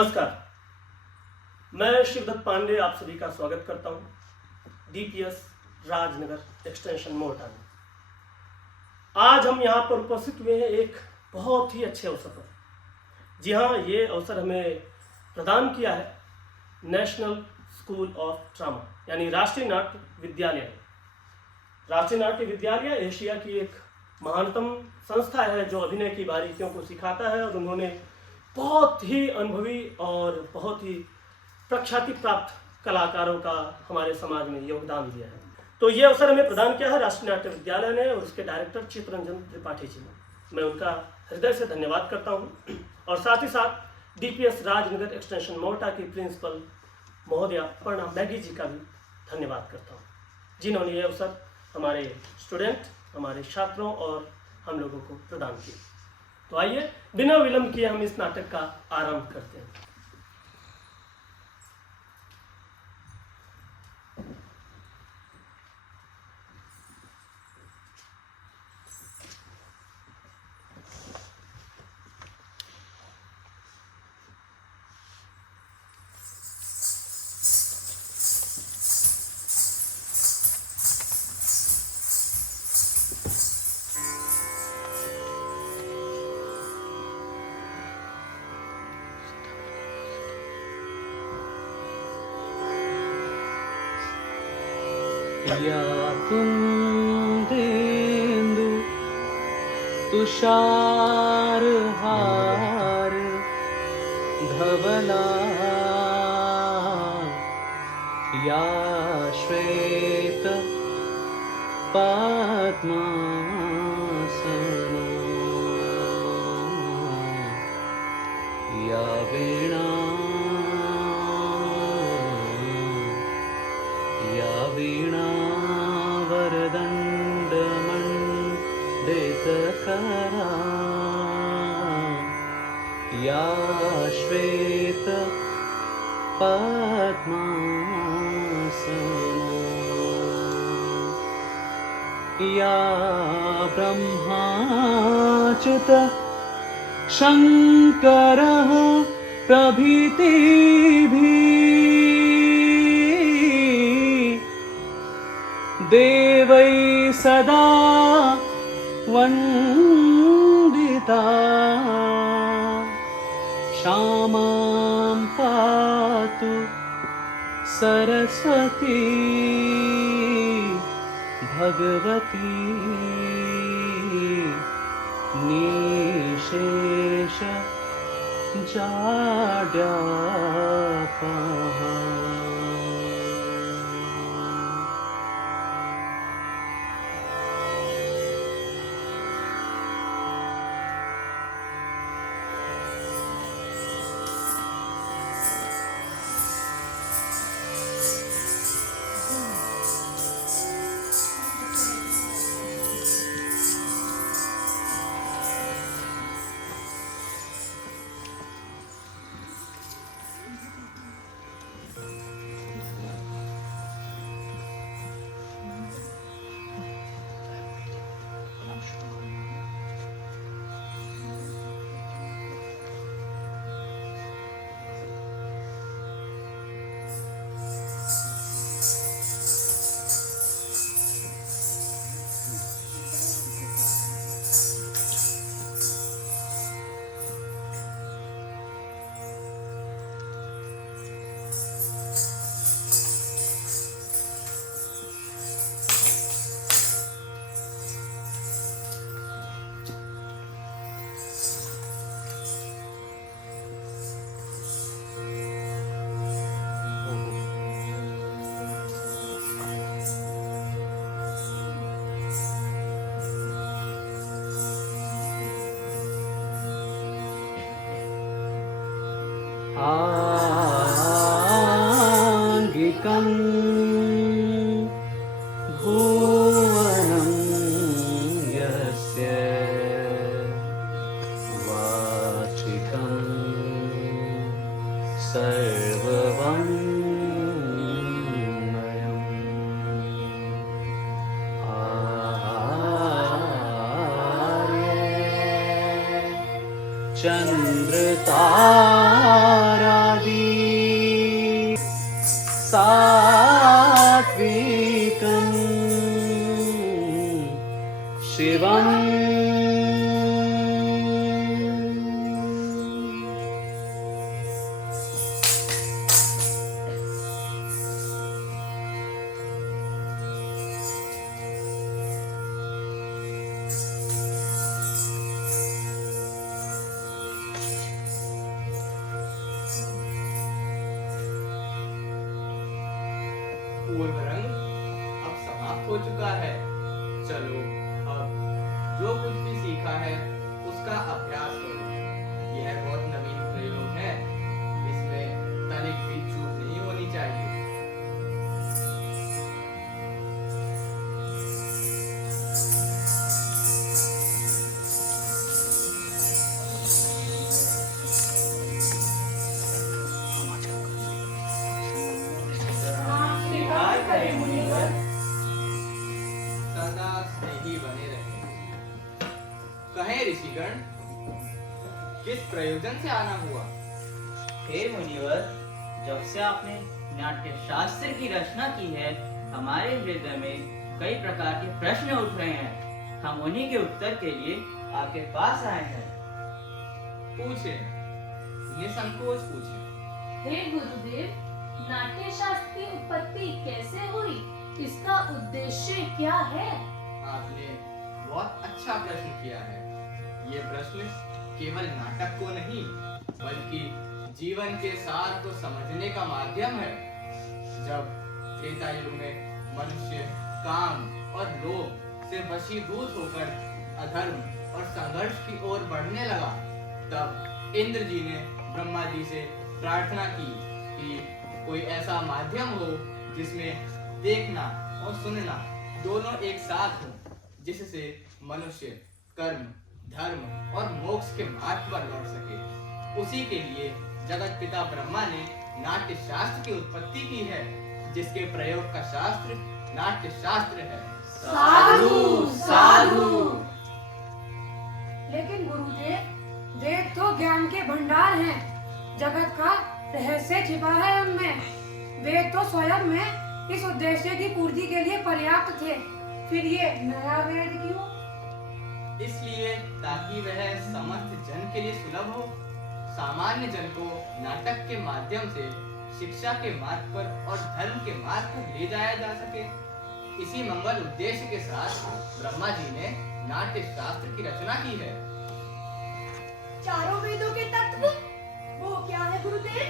नमस्कार, मैं शिवदत्त पांडे आप सभी का स्वागत करता हूं डीपीएस राजनगर एक्सटेंशन मोर्टा में। आज हम यहां पर उपस्थित हुए हैं एक बहुत ही अच्छे अवसर पर। जी हाँ, ये अवसर हमें प्रदान किया है नेशनल स्कूल ऑफ ड्रामा यानी राष्ट्रीय नाट्य विद्यालय। राष्ट्रीय नाट्य विद्यालय एशिया की एक महानतम संस्था है जो अभिनय की बारीकियों को सिखाता है और उन्होंने बहुत ही अनुभवी और बहुत ही प्रख्याति प्राप्त कलाकारों का हमारे समाज में योगदान दिया है। तो ये अवसर हमें प्रदान किया है राष्ट्रीय नाट्य विद्यालय ने और उसके डायरेक्टर चित्तरंजन त्रिपाठी जी ने। मैं उनका हृदय से धन्यवाद करता हूँ और साथ ही साथ डीपीएस राजनगर एक्सटेंशन मोर्टा की प्रिंसिपल महोदया अपर्णा मैगी जी का भी धन्यवाद करता हूँ, जिन्होंने ये अवसर हमारे स्टूडेंट, हमारे छात्रों और हम लोगों को प्रदान किया। तो आइए बिना विलंब किए हम इस नाटक का आरंभ करते हैं। या कुन्देन्दु तुषारहार धवला या श्वेत पद्मासना या वीणा वरदण्डमण्डितकरा या श्वेत पद्मासना या ब्रह्माच्युत शङ्करः प्रभृतिभिः देवै सदा वन्दिता क्षमां पातु सरस्वती भगवती निशेष जाड्यापहा। आङ्गिकं भुवनं यस्य वाचिकं सर्ववाङ्मयम् आर्य चन्द्रतारा पूर्व रंग अब समाप्त हो चुका है। चलो अब जो कुछ भी सीखा है उसका अभ्यास करो। यह बहुत नवीन प्रयोग है, इसमें तनिक भी चूक नहीं होनी चाहिए। स्वीकार करें मुनिवर। सदा स्नेही बने रहे। कहें ऋषिगण, किस प्रयोजन से आना हुआ? हे मुनिवर, जब से आपने नाट्य शास्त्र की रचना की है, हमारे हृदय में कई प्रकार के प्रश्न उठ रहे हैं। हम उन्हीं के उत्तर के लिए आपके पास आए हैं। पूछे, निसंकोच पूछे। हे गुरुदेव, नाट्य शास्त्र की उत्पत्ति कैसे हुई? इसका उद्देश्य क्या है? आपने बहुत अच्छा प्रश्न किया है। ये प्रश्न केवल नाटक को नहीं बल्कि जीवन के सार को समझने का माध्यम है। जब त्रेता युग में मनुष्य काम और लोभ से वशीभूत होकर अधर्म और संघर्ष की ओर बढ़ने लगा, तब इंद्र जी ने ब्रह्मा जी से प्रार्थना की कि कोई ऐसा माध्यम हो जिसमें देखना और सुनना दोनों एक साथ हो, जिससे मनुष्य कर्म, धर्म और मोक्ष के मार्ग पर लौट सके। उसी के लिए जगत पिता ब्रह्मा ने नाट्य शास्त्र की उत्पत्ति की है, जिसके प्रयोग का शास्त्र नाट्य शास्त्र है। साधु, साधु। लेकिन गुरुदेव, वेद तो ज्ञान के भंडार हैं। जगत का रहस्य छिपा है उनमें। वेद तो स्वयं में इस उद्देश्य की पूर्ति के लिए पर्याप्त थे। फिर ये नया वेद क्यों? इसलिए ताकि वह समस्त जन के लिए सुलभ हो। सामान्य जन को नाटक के माध्यम से शिक्षा के मार्ग पर और धर्म के मार्ग पर ले जाया जा सके। इसी मंगल उद्देश्य के साथ ब्रह्मा जी ने नाट्य शास्त्र की रचना की है। चारों वेदों के तत्व वो क्या है गुरुदेव?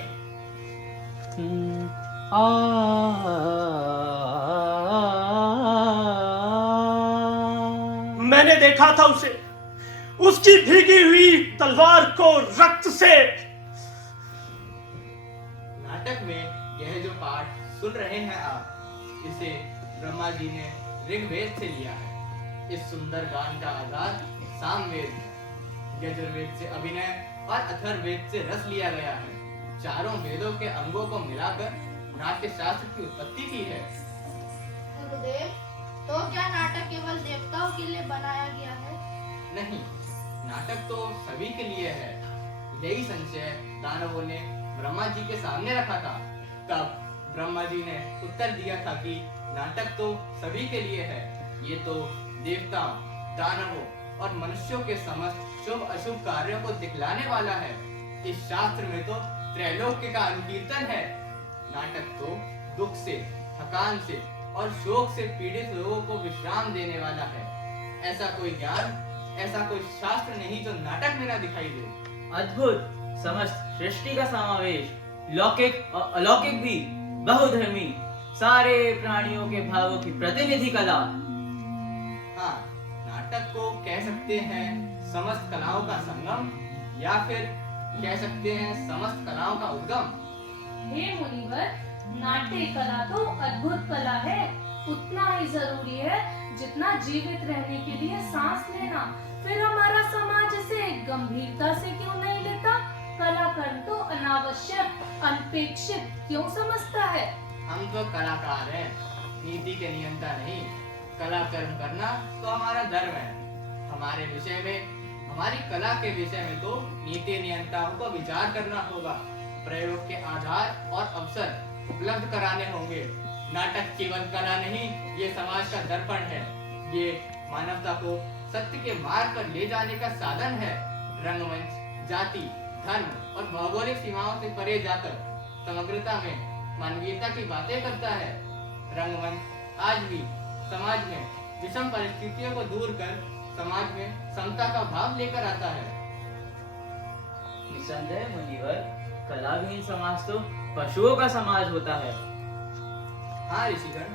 मैंने देखा था उसे, उसकी भीगी हुई तलवार को रक्त से। नाटक में यह जो पाठ सुन रहे हैं आप, इसे ब्रह्मा जी ने ऋग्वेद से लिया है। इस सुंदर गान का आधार सामवेद, यजुर्वेद से अभिनय और अथर्ववेद से रस लिया गया है। चारों वेदों के अंगों को मिलाकर नाट्य शास्त्र की उत्पत्ति की है। गुरुदेव, तो क्या नाटक केवल देवताओं के लिए बनाया गया है? नहीं, नाटक तो सभी के लिए है। यही संशय दानवों ने ब्रह्मा जी के सामने रखा था। तब ब्रह्मा जी ने उत्तर दिया था कि नाटक तो सभी के लिए है। ये तो देवताओं, दानवों और मनुष्यों के समस्त शुभ अशुभ कार्यों को दिखलाने वाला है। इस शास्त्र में तो त्रैलोक्य का अनुकीर्तन है। नाटक तो दुख से, थकान से और शोक से पीड़ित लोगों को विश्राम देने वाला है। ऐसा कोई ज्ञान, ऐसा कोई शास्त्र नहीं जो नाटक में ना दिखाई दे। अद्भुत, समस्त सृष्टि का समावेश, लौकिक और अलौकिक भी, बहुधर्मी, सारे प्राणियों के भावों की प्रतिनिधि कला। हाँ, नाटक को कह सकते हैं समस्त कलाओं का संगम, या फिर कह सकते हैं समस्त कलाओं का उद्गम। हे मुनिवर, नाट्य कला तो अद्भुत कला है। उतना ही जरूरी है जितना जीवित रहने के लिए सांस लेना। फिर हमारा समाज इसे गंभीरता से क्यों नहीं लेता? कलाकर्म तो अनावश्यक, अनपेक्षित क्यों समझता है? हम तो कलाकार हैं, नीति के नियंता नहीं। कला कर्म करना तो हमारा धर्म है। हमारे विषय में, हमारी कला के विषय में तो नीति नियंताओं को विचार करना होगा। प्रयोग के आधार और अवसर उपलब्ध कराने होंगे। नाटक केवल कला नहीं, ये समाज का दर्पण है। ये मानवता को सत्य के मार्ग पर ले जाने का साधन है। रंगमंच जाति, धर्म और भौगोलिक सीमाओं से परे जाकर समग्रता में मानवीयता की बातें करता है। रंगमंच आज भी समाज में विषम परिस्थितियों को दूर कर समाज में समता का भाव लेकर आता है। निसंदेह मुनिवर, कलाविहीन समाज तो पशुओं का समाज होता है। हाँ ऋषिगण,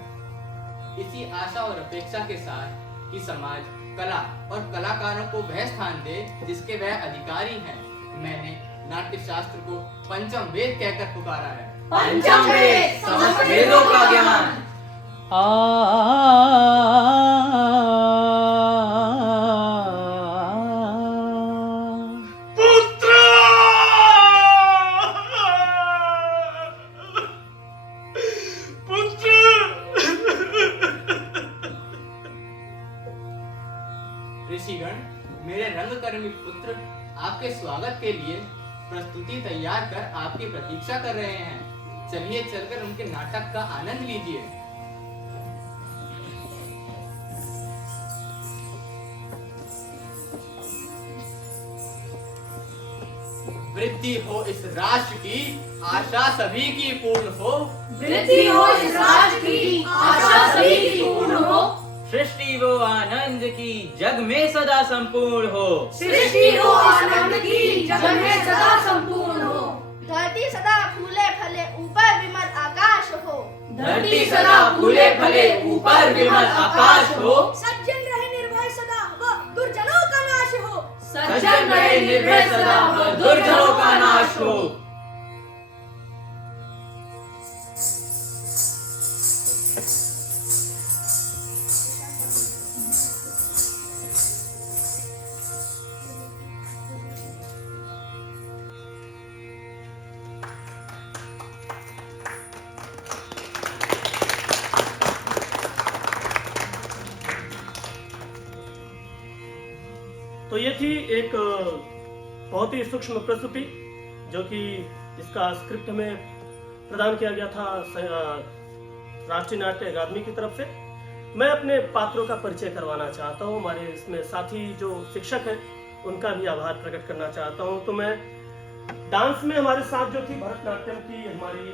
इसी आशा और अपेक्षा के साथ कि समाज कला और कलाकारों को वह स्थान दे जिसके वह अधिकारी हैं, मैंने नाट्य शास्त्र को पंचम वेद कहकर पुकारा है। पंचम वेद, समस्त वेदों का ज्ञान। पुत्र पुत्र ऋषिगण, मेरे रंगकर्मी पुत्र आपके स्वागत के लिए प्रस्तुति तैयार कर आपकी प्रतीक्षा कर रहे हैं। चलिए चलकर उनके नाटक का आनंद लीजिए। वृद्धि हो इस राष्ट्र की, आशा सभी की पूर्ण हो। वृद्धि हो इस राष्ट्र की, आशा सभी की पूर्ण हो। सृष्टि वो आनंद की, जग में सदा संपूर्ण हो। सृष्टि हो आनंद की, जग में सदा संपूर्ण हो। धरती सदा फूले फले ऊपर विमल आकाश हो। धरती सदा फूले फले ऊपर विमल आकाश हो। सज्जन रहे निर्भय सदा व दुर्जनों का नाश हो। सज्जन रहे निर्भय सदा व दुर्जनों का नाश हो। तो ये थी एक बहुत ही सूक्ष्म प्रस्तुति जो कि इसका स्क्रिप्ट हमें प्रदान किया गया था राष्ट्रीय नाट्य अकादमी की तरफ से। मैं अपने पात्रों का परिचय करवाना चाहता हूँ। हमारे इसमें साथी जो शिक्षक हैं उनका भी आभार प्रकट करना चाहता हूँ। तो मैं डांस में हमारे साथ जो थी भरतनाट्यम की हमारी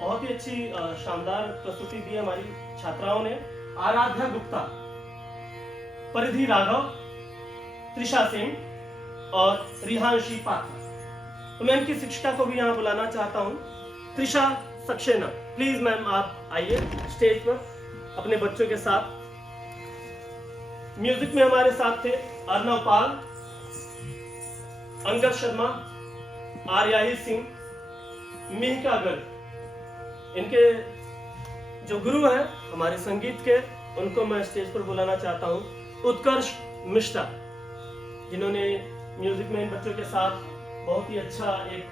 बहुत ही अच्छी शानदार प्रस्तुति दी हमारी छात्राओं ने। आराध्या गुप्ता, परिधि राघव, त्रिशा सेन और रिहांशी पात्र। तो मैं इनकी शिक्षिका को भी यहाँ बुलाना चाहता हूँ। त्रिशा सक्सेना, प्लीज मैम आप आइए स्टेज पर अपने बच्चों के साथ। म्यूजिक में हमारे साथ थे अर्नव पाल, अंगद शर्मा, आर्याही सिंह, मिहिका गर्ग। इनके जो गुरु हैं हमारे संगीत के, उनको मैं स्टेज पर बुलाना चाहता हूँ। उत्कर्ष मिश्रा, जिन्होंने म्यूजिक में इन बच्चों के साथ बहुत ही अच्छा एक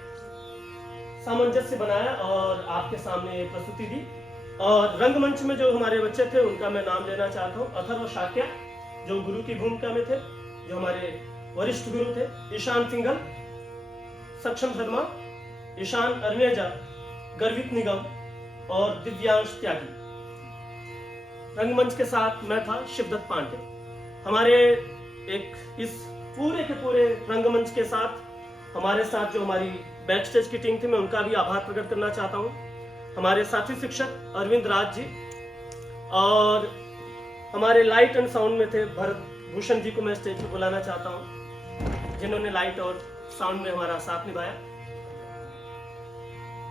सामंजस्य बनाया और आपके सामने ये प्रस्तुति दी। और रंगमंच में जो हमारे बच्चे थे उनका मैं नाम लेना चाहता हूँ। अथर्व शाक्या, जो गुरु की भूमिका में थे, जो हमारे वरिष्ठ गुरु थे। ईशान सिंघल, सक्षम शर्मा, ईशान अरनेजा, गर्वित निगम और दिव्यांश त्यागी। रंगमंच के साथ मैं था शिवदत्त पांडे। हमारे एक इस पूरे के पूरे रंगमंच के साथ हमारे साथ जो हमारी बैक स्टेज की टीम थी, मैं उनका भी आभार प्रकट करना चाहता हूँ। हमारे साथी शिक्षक अरविंद राज जी, और हमारे लाइट एंड साउंड में थे भरत भूषण जी को मैं स्टेज पर बुलाना चाहता हूँ, जिन्होंने लाइट और साउंड में हमारा साथ निभाया।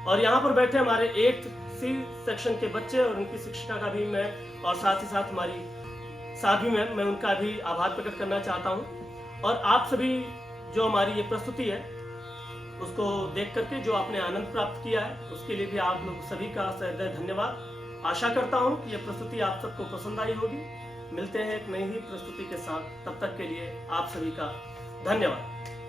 और यहाँ पर बैठे हमारे 8C सेक्शन के बच्चे और उनकी शिक्षिका का भी मैं, और साथ ही साथ हमारी साध्वी मैम, मैं उनका भी आभार प्रकट करना चाहता हूँ। और आप सभी जो हमारी ये प्रस्तुति है उसको देख करके जो आपने आनंद प्राप्त किया है, उसके लिए भी आप लोग सभी का सहृदय धन्यवाद। आशा करता हूँ कि ये प्रस्तुति आप सबको पसंद आई होगी। मिलते हैं एक नई ही प्रस्तुति के साथ, तब तक के लिए आप सभी का धन्यवाद।